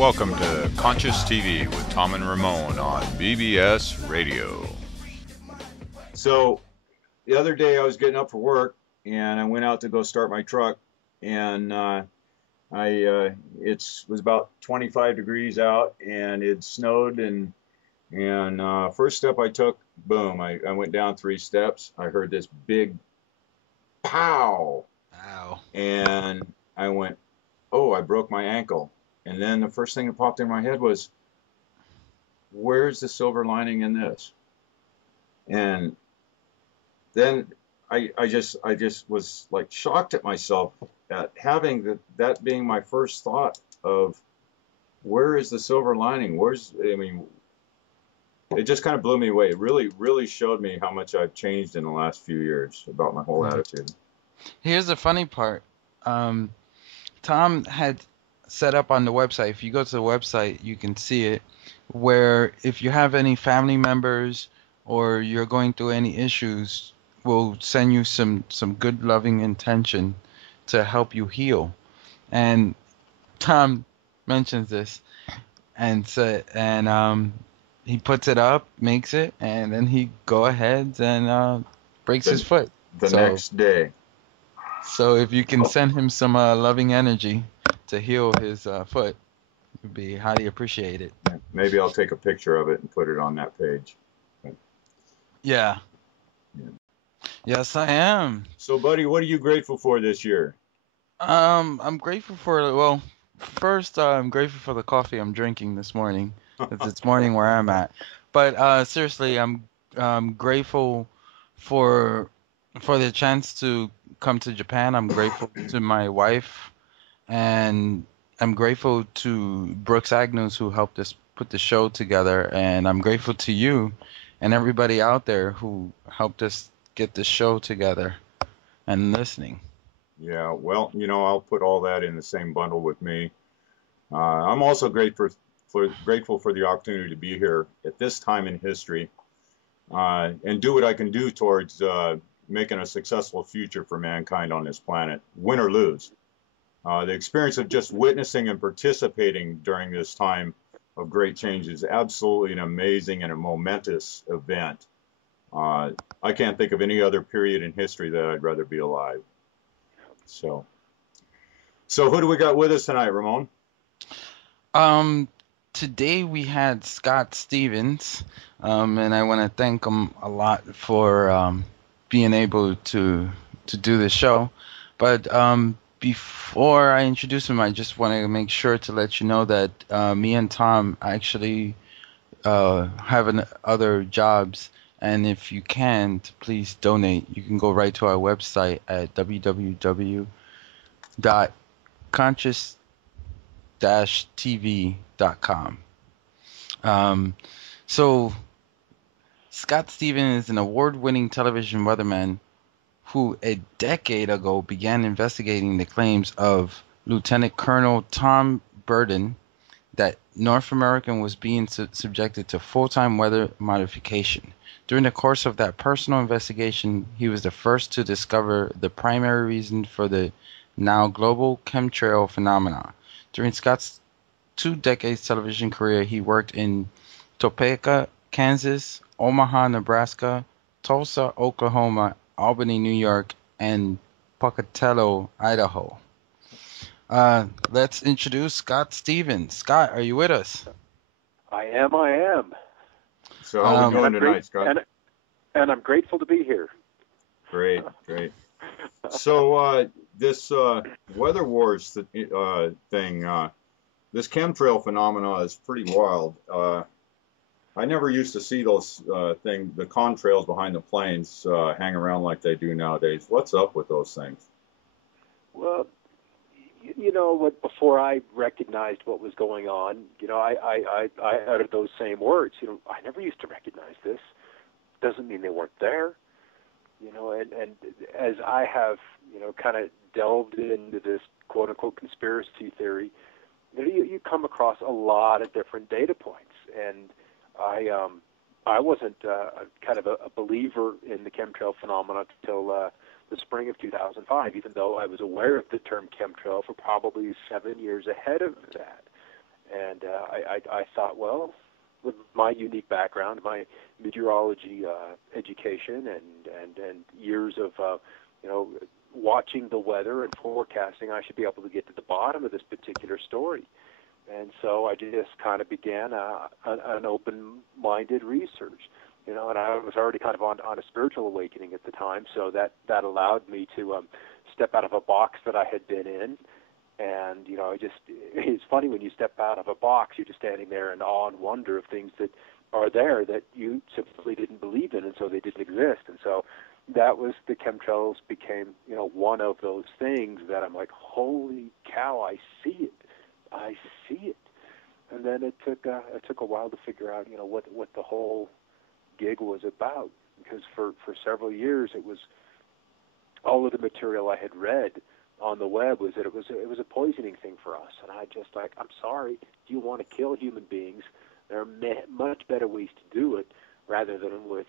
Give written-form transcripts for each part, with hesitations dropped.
Welcome to Conscious TV with Tom and Ramon on BBS Radio. So the other day I was getting up for work and I went out to go start my truck, and it was about 25 degrees out and it snowed, and first step I took, boom, I went down 3 steps. I heard this big pow. Ow. And I went, oh, I broke my ankle. And then the first thing that popped in my head was, where's the silver lining in this? And then I just was like shocked at myself at having that being my first thought of, where is the silver lining? It just kind of blew me away. It really showed me how much I've changed in the last few years about my whole attitude. Here's the funny part. Tom had set up on the website, if you go to the website, you can see it, where if you have any family members or you're going through any issues, we'll send you some good loving intention to help you heal. And Tom mentions this and he puts it up, makes it, and then he go ahead and breaks his foot. The next day. So if you can send him some loving energy to heal his foot, it would be highly appreciated. Maybe I'll take a picture of it and put it on that page. Yeah. Yes, I am. So, buddy, what are you grateful for this year? I'm grateful for, first, I'm grateful for the coffee I'm drinking this morning. It's morning where I'm at. But seriously, I'm grateful for the chance to come to Japan. I'm grateful to my wife, and I'm grateful to Brooks Agnews, who helped us put the show together, and I'm grateful to you and everybody out there who helped us get the show together and listening. Yeah, well, I'll put all that in the same bundle with me. I'm also grateful for the opportunity to be here at this time in history and do what I can do towards making a successful future for mankind on this planet, win or lose. The experience of just witnessing and participating during this time of great change is absolutely an amazing and a momentous event. I can't think of any other period in history that I'd rather be alive. So who do we got with us tonight, Ramon? Today we had Scott Stevens, and I want to thank him a lot for being able to do the show. But before I introduce him, I just want to make sure to let you know that me and Tom actually have other jobs, and if you can, please donate. You can go right to our website at www.conscious-tv.com. So Scott Stevens is an award-winning television weatherman who a decade ago began investigating the claims of Lieutenant Colonel Tom Bearden that North America was being subjected to full-time weather modification. During the course of that personal investigation, he was the first to discover the primary reason for the now global chemtrail phenomena. During Scott's 2 decades television career, he worked in Topeka, Kansas, Omaha, Nebraska, Tulsa, Oklahoma, Albany, New York, and Pocatello, Idaho. Let's introduce Scott Stevens. Scott, are you with us? I am. So how are we doing tonight, Scott? And I'm grateful to be here. Great. So this weather wars thing, this chemtrail phenomena is pretty wild. I never used to see those the contrails behind the planes hang around like they do nowadays. What's up with those things? Well, you know what? Before I recognized what was going on, I uttered those same words. I never used to recognize this. Doesn't mean they weren't there. And as I have, kind of delved into this quote unquote conspiracy theory, you come across a lot of different data points, and I wasn't kind of a believer in the chemtrail phenomenon until the spring of 2005, even though I was aware of the term chemtrail for probably 7 years ahead of that. And I thought, well, with my unique background, my meteorology education, and years of watching the weather and forecasting, I should be able to get to the bottom of this particular story. And so I just kind of began an open-minded research, and I was already kind of on a spiritual awakening at the time, so that allowed me to step out of a box that I had been in. And, it's funny when you step out of a box, you're just standing there in awe and wonder of things that are there that you simply didn't believe in, and so they didn't exist. And so that was, the chemtrails became, one of those things that I'm like, holy cow, I see it. I see it. And then it took a while to figure out, what the whole gig was about, because for several years it was all of the material I had read on the web was that it was a poisoning thing for us. And I just like, I'm sorry, do you want to kill human beings? There are much better ways to do it rather than with,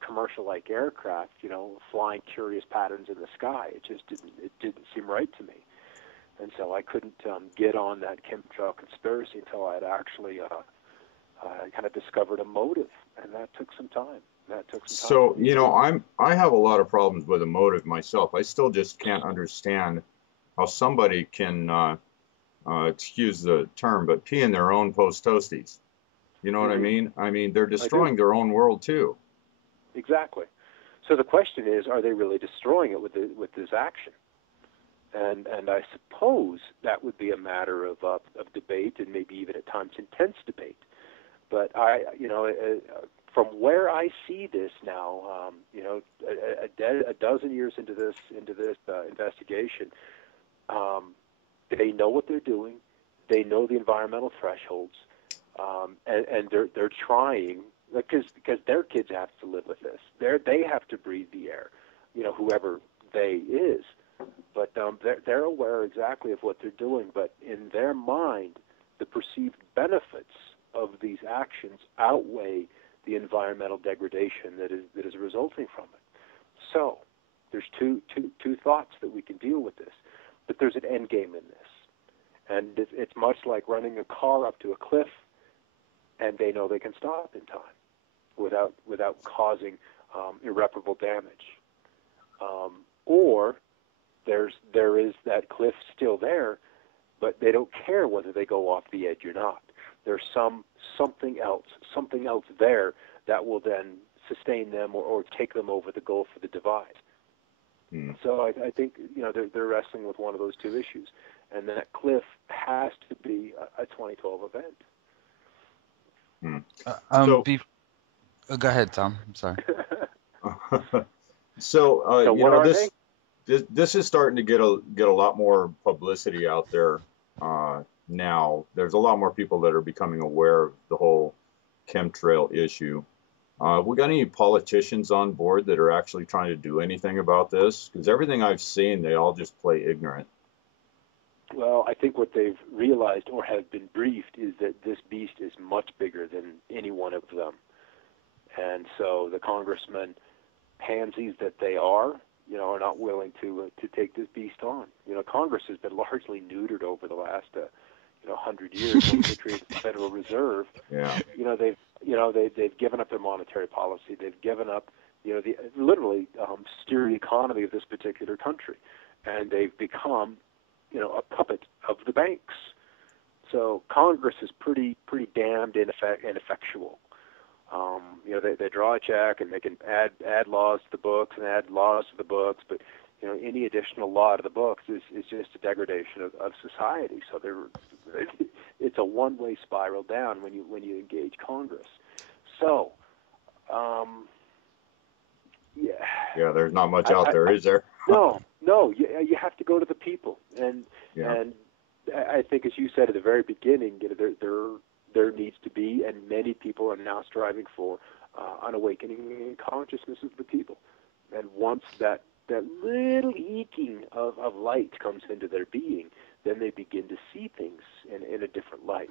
commercial-like aircraft, flying curious patterns in the sky. It just didn't seem right to me. And so I couldn't get on that chemtrail conspiracy until I had actually kind of discovered a motive, and that took some time. So, I have a lot of problems with a motive myself. I still just can't understand how somebody can, excuse the term, but pee in their own post-toasties. You know what I mean? I mean, they're destroying their own world too. Exactly. So the question is, are they really destroying it with this action? And I suppose that would be a matter of debate, and maybe even at times intense debate. But from where I see this now, a dozen years into this investigation, they know what they're doing. They know the environmental thresholds, and they're trying, because their kids have to live with this. They have to breathe the air, whoever they is. But they're aware exactly of what they're doing. But in their mind, the perceived benefits of these actions outweigh the environmental degradation that is resulting from it. So there's two thoughts that we can deal with this. But there's an end game in this. And it's much like running a car up to a cliff, and they know they can stop in time without causing irreparable damage. Or there is that cliff still there, but they don't care whether they go off the edge or not. There's something else there that will then sustain them or take them over the gulf of the divide. So I think they're wrestling with one of those two issues, and that cliff has to be a 2012 event. Go ahead, Tom. I'm sorry. So this is starting to get a lot more publicity out there now. There's a lot more people that are becoming aware of the whole chemtrail issue. We got any politicians on board that are actually trying to do anything about this? Because everything I've seen, they all just play ignorant. Well, I think what they've realized or have been briefed is that this beast is much bigger than any one of them. And so the congressmen, pansies that they are not willing to take this beast on. Congress has been largely neutered over the last 100 years since they created the Federal Reserve. Yeah. They've given up their monetary policy. They've given up literally steer the economy of this particular country, and they've become a puppet of the banks. So Congress is pretty damned ineffectual. They draw a check and they can add laws to the books and add laws to the books, but any additional law to the books is just a degradation of society. So it's a one-way spiral down when you engage Congress. So, yeah. Yeah, there's not much out there, is there? No. You have to go to the people, and I think, as you said at the very beginning, there needs to be, and many people are now striving for, an awakening in consciousness of the people. And once that little eking of light comes into their being, then they begin to see things in a different light.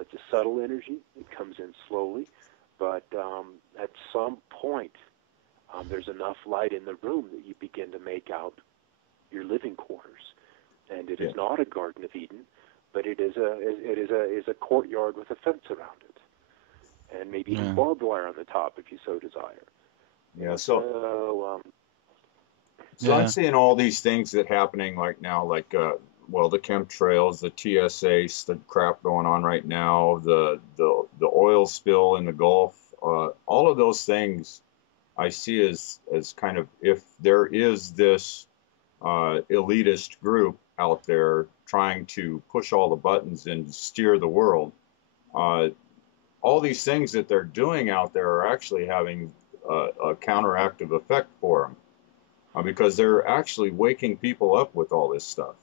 It's a subtle energy. It comes in slowly, but at some point, there's enough light in the room that you begin to make out your living quarters. And it is not a Garden of Eden, but it is a courtyard with a fence around it, and maybe even barbed wire on the top if you so desire. Yeah. So I'm seeing all these things that happening right now, like the chemtrails, the TSA crap going on right now, the oil spill in the Gulf, all of those things I see as kind of, if there is this elitist group out there trying to push all the buttons and steer the world, all these things that they're doing out there are actually having a counteractive effect for them. Because they're actually waking people up with all this stuff.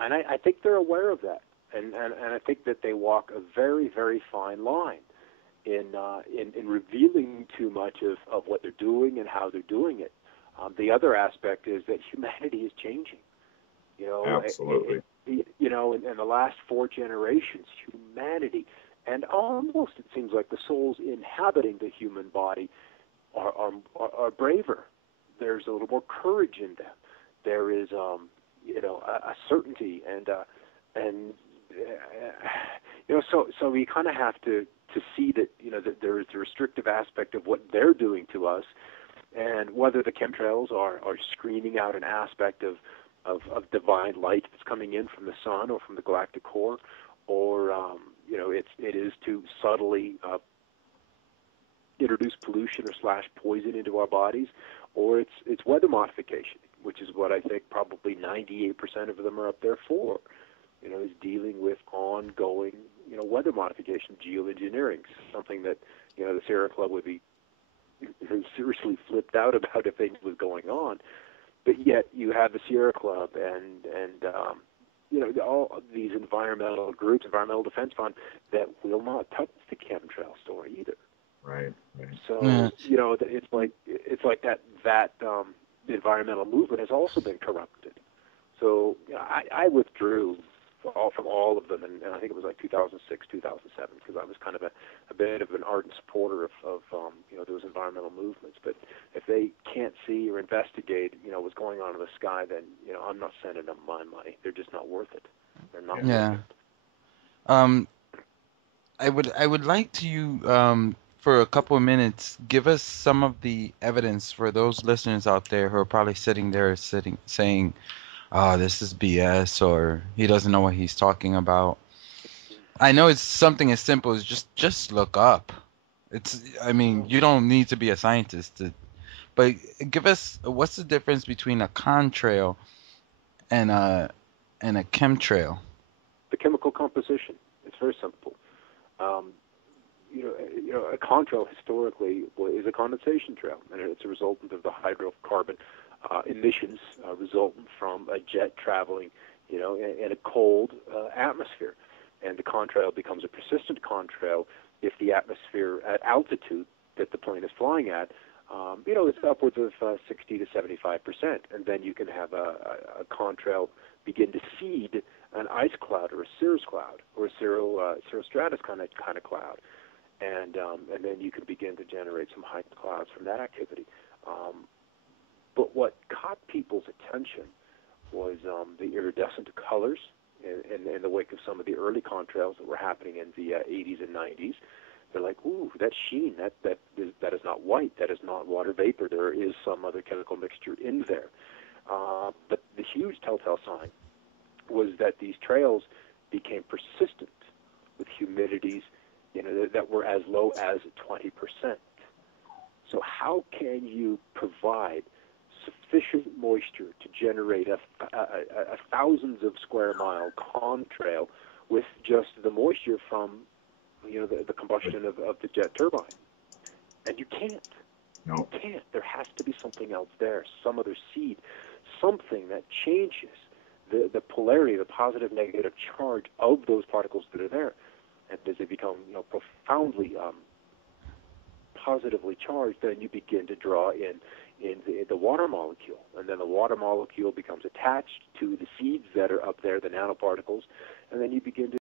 And I think they're aware of that. And I think that they walk a very, very fine line in revealing too much of what they're doing and how they're doing it. The other aspect is that humanity is changing. Absolutely. In the last 4 generations, humanity, and almost it seems like the souls inhabiting the human body are braver. There's a little more courage in them. There is, a certainty, so we kind of have to see that, that there is the restrictive aspect of what they're doing to us, and whether the chemtrails are screening out an aspect of divine light that's coming in from the sun or from the galactic core, or it is to subtly introduce pollution or / poison into our bodies, or it's weather modification, which is what I think probably 98% of them are up there for. Is dealing with ongoing, weather modification, geoengineering, something that, the Sierra Club would be seriously flipped out about if anything was going on. But yet you have the Sierra Club and all these environmental groups, Environmental Defense Fund, that will not touch the chemtrail story either. Right. So it's like that environmental movement has also been corrupted. So I withdrew from all of them, and I think it was like 2006, 2007, because I was kind of a bit of an ardent supporter of those environmental movements. But if they can't see or investigate what's going on in the sky, then I'm not sending them my money. They're just not worth it. They're not worth it. I would like to for a couple of minutes, give us some of the evidence for those listeners out there who are probably sitting there saying, "Oh, this is BS," or "He doesn't know what he's talking about." I know it's something as simple as just look up. You don't need to be a scientist but give us, what's the difference between a contrail and a chemtrail? The chemical composition. It's very simple. A contrail historically is a condensation trail, and it's a resultant of the hydrocarbon emissions resultant from a jet traveling, in a cold atmosphere. And the contrail becomes a persistent contrail if the atmosphere at altitude that the plane is flying at, it's upwards of 60 to 75%. And then you can have a contrail begin to seed an ice cloud or a cirrus cloud or a cirrostratus kind of cloud. And then you can begin to generate some high clouds from that activity. But what caught people's attention was the iridescent colors in the wake of some of the early contrails that were happening in the 80s and 90s. They're like, ooh, that sheen, that is not white, that is not water vapor. There is some other chemical mixture in there. But the huge telltale sign was that these trails became persistent with humidities that were as low as 20%. So how can you provide sufficient moisture to generate a thousands of square mile contrail with just the moisture from the combustion of the jet turbine? And you can't. No. You can't. There has to be something else there, some other seed, something that changes the polarity, the positive negative charge of those particles that are there. And as they become profoundly positively charged, then you begin to draw in the water molecule, and then the water molecule becomes attached to the seeds that are up there, the nanoparticles, and then you begin to